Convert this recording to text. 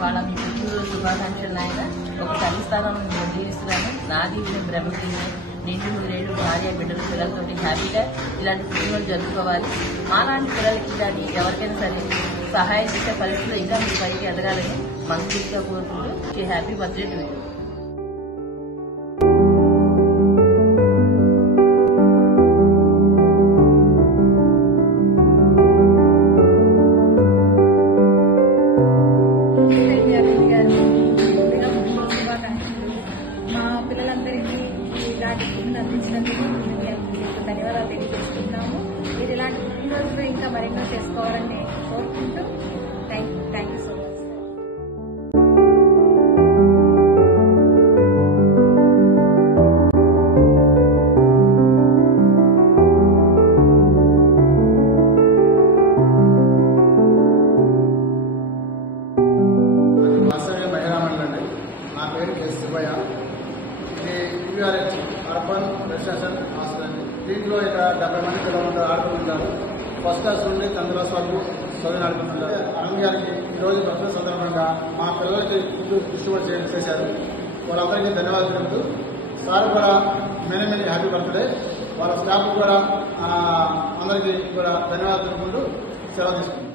ఇవాళ మీ పుట్టినరోజు శుభాకాంక్షలు నాయన. ఒక తల్లి స్థానంలో నేను జీవిస్తున్నాను. నాది విజయం బ్రహ్మగిరి నిండు 100 భార్య బిడ్డలు పిల్లలతోటి హ్యాపీగా ఇలాంటి పుట్టినరోజు జరుపుకోవాలి. మాలాంటి పిల్లలకి కానీ ఎవరికైనా సరే సహాయం చేసే పరిస్థితులు ఇంకా మీ పైకి ఎదగాలని మనస్ఫూర్తిగా కోరుకుంటూ హ్యాపీ బర్త్డే టు యూ. మా పిల్లలందరికీ ఇలాంటి పుట్టిన అందించినందుకు ధన్యవాదాలు తెలియజేస్తున్నాము. మీరు ఇలాంటి పుట్టినరోజులు ఇంకా మరెన్నో చేసుకోవాలని కోరుకుంటూ థ్యాంక్ యూ సో మచ్. నా పేరు సుబ్బయ్య. ఇది యూఆర్హెచ్ అర్బన్ రెసిడెన్షియల్ హాస్టల్. దీంట్లో ఇక్కడ 70 మంది పిల్లలు ఆడుకుంటుంటారు. ఫస్ట్ క్లాస్ నుండి 10th క్లాస్ వరకు చదువు నడుపుతుంటారు. అరుణ్ గారికి ఈరోజు బర్త్డే సందర్భంగా మా పిల్లలకి ఫుడ్ డిస్ట్రిబ్యూట్ చేశారు. వాళ్ళందరికీ ధన్యవాదాలు చెబుతూ సార్ కూడా మెనీ హ్యాపీ బర్త్డే. వాళ్ళ స్టాఫ్ కూడా అందరికీ కూడా ధన్యవాదాలు చెప్పుకుంటూ సెలవు తీసుకుంటారు.